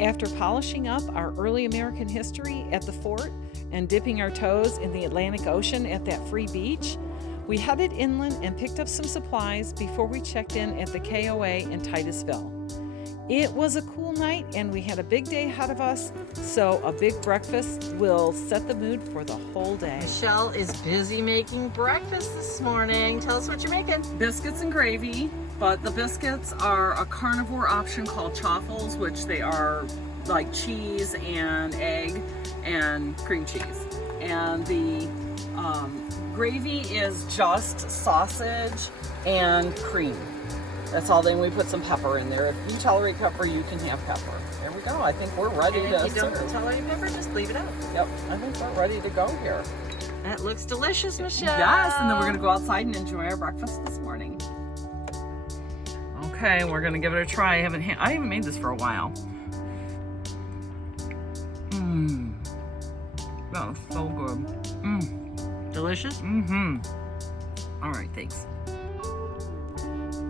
After polishing up our early American history at the fort and dipping our toes in the Atlantic Ocean at that free beach, we headed inland and picked up some supplies before we checked in at the KOA in Titusville. It was a cool night and we had a big day ahead of us, so a big breakfast will set the mood for the whole day. Michelle is busy making breakfast this morning. Tell us what you're making. Biscuits and gravy, but the biscuits are a carnivore option called chaffles, which they are like cheese and egg and cream cheese. And the gravy is just sausage and cream. That's all. Then we put some pepper in there. If you tolerate pepper, you can have pepper. There we go. I think we're ready to serve. If you don't tolerate pepper, just leave it out. Yep, I think we're ready to go here. That looks delicious, Michelle. Yes, and then we're going to go outside and enjoy our breakfast this morning. Okay, we're going to give it a try. I haven't made this for a while. That was so good. Delicious? All right, thanks.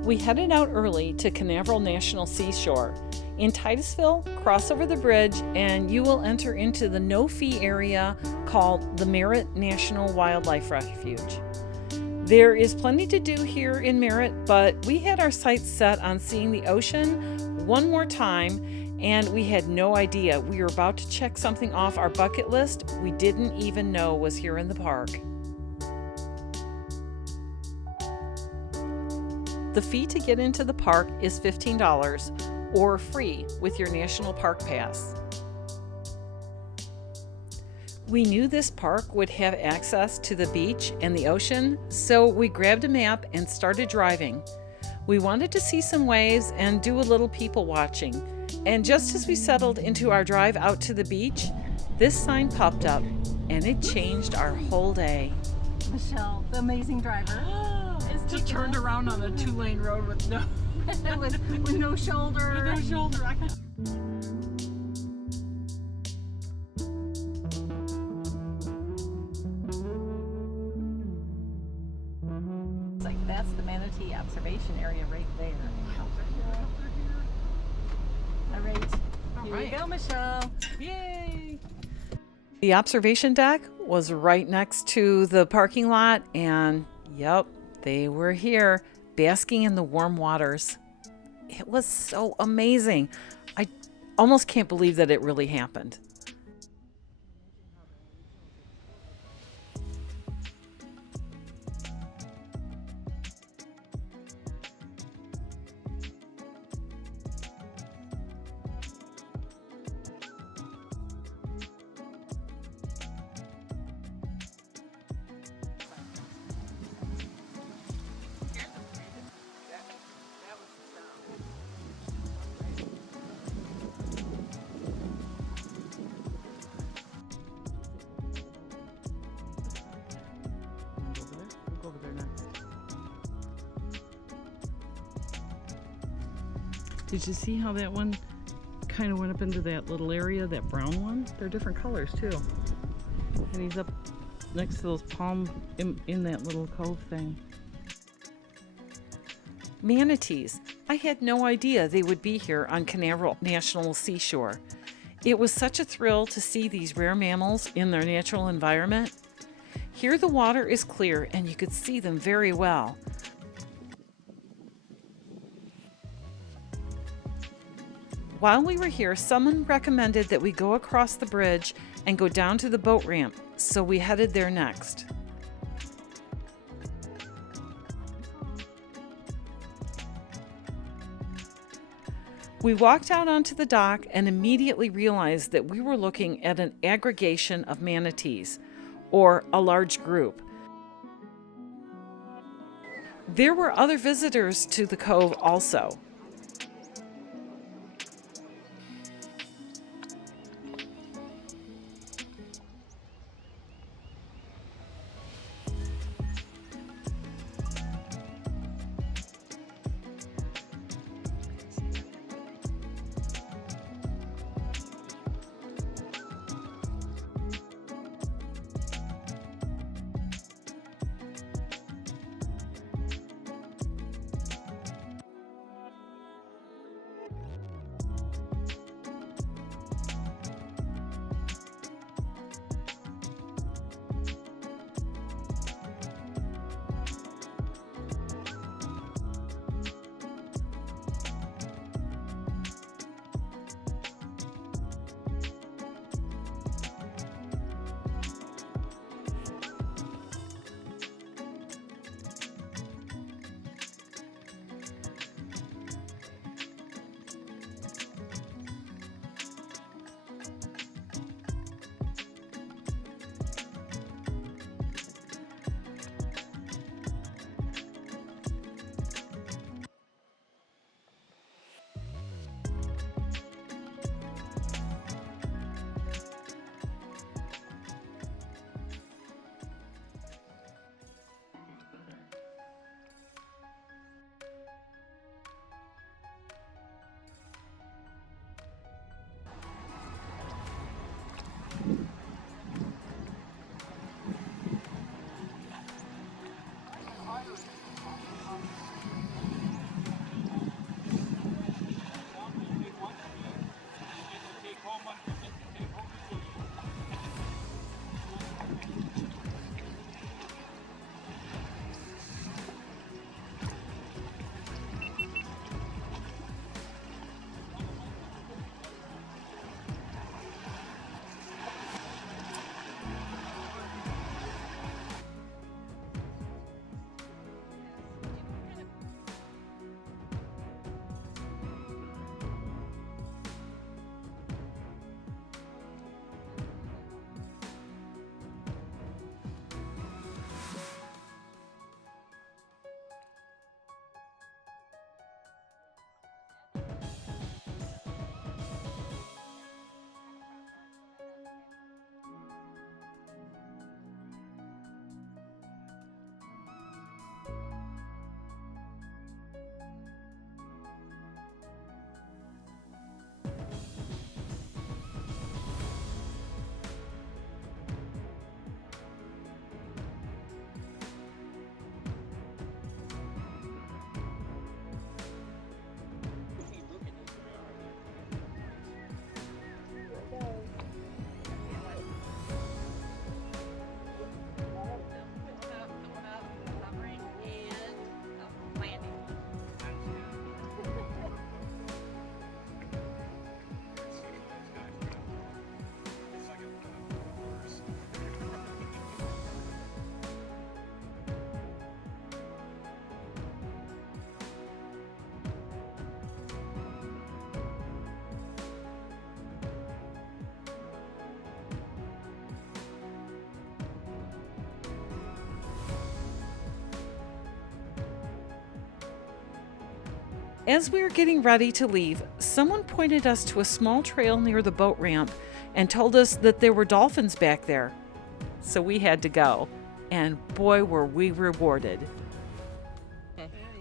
We headed out early to Canaveral National Sea Shore. In Titusville, cross over the bridge and you will enter into the no-fee area called the Merritt National Wildlife Refuge. There is plenty to do here in Merritt, but we had our sights set on seeing the ocean one more time, and we had no idea we were about to check something off our bucket list we didn't even know was here in the park. The fee to get into the park is $15 or free with your National Park Pass. We knew this park would have access to the beach and the ocean, so we grabbed a map and started driving. We wanted to see some waves and do a little people watching. And just as we settled into our drive out to the beach, this sign popped up and it changed our whole day. Michelle, the amazing driver. Just turned around on a 2-lane road with no with no shoulder. With no shoulder. It's like that's the manatee observation area right there. All right, here you go, Michelle. Yay! The observation deck was right next to the parking lot, and yep, they were here, basking in the warm waters. It was so amazing. I almost can't believe that it really happened. Did you see how that one kind of went up into that little area, that brown one? They're different colors too. And he's up next to those palms in that little cove thing. Manatees. I had no idea they would be here on Canaveral National Sea Shore. It was such a thrill to see these rare mammals in their natural environment. Here the water is clear and you could see them very well. While we were here, someone recommended that we go across the bridge and go down to the boat ramp, so we headed there next. We walked out onto the dock and immediately realized that we were looking at an aggregation of manatees, or a large group. There were other visitors to the cove also. As we were getting ready to leave, someone pointed us to a small trail near the boat ramp and told us that there were dolphins back there. So we had to go, and boy were we rewarded.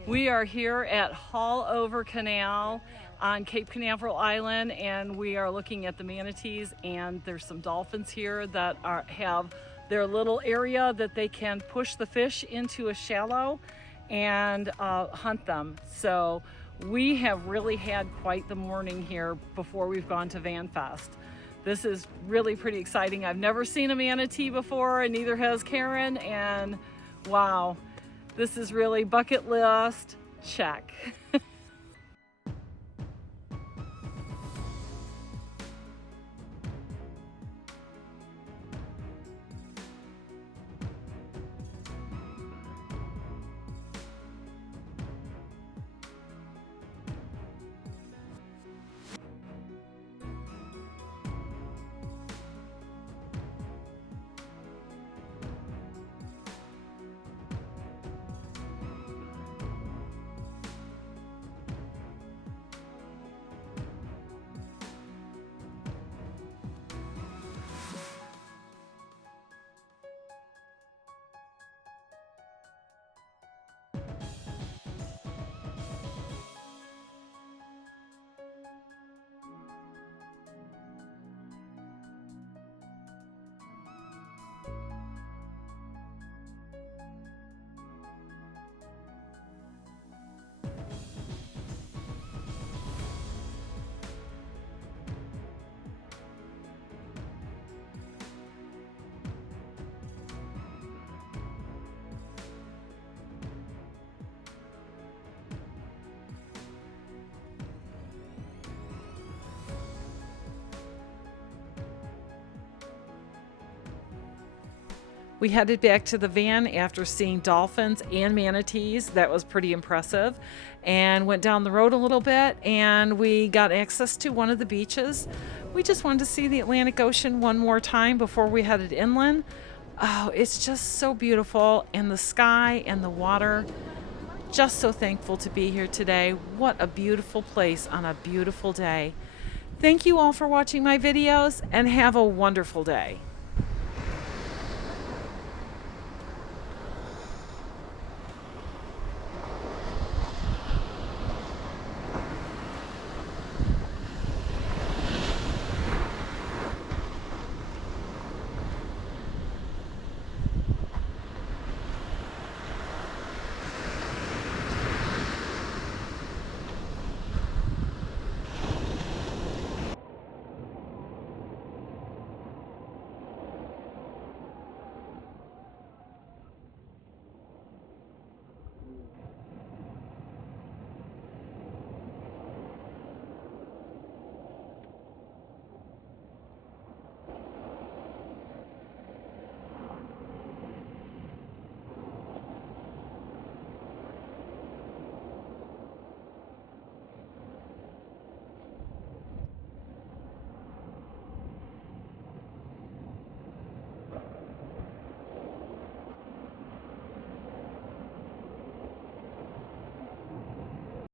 We are here at Haulover Canal on Cape Canaveral Island, and we are looking at the manatees, and there's some dolphins here that have their little area that they can push the fish into a shallow and hunt them. So we have really had quite the morning here before we've gone to VanFest. This is really pretty exciting. I've never seen a manatee before, and neither has Karen, and wow, this is really bucket list check. We headed back to the van after seeing dolphins and manatees. That was pretty impressive. And went down the road a little bit, and we got access to one of the beaches. We just wanted to see the Atlantic Ocean one more time before we headed inland. Oh, it's just so beautiful, and the sky and the water. Just so thankful to be here today. What a beautiful place on a beautiful day. Thank you all for watching my videos, and have a wonderful day.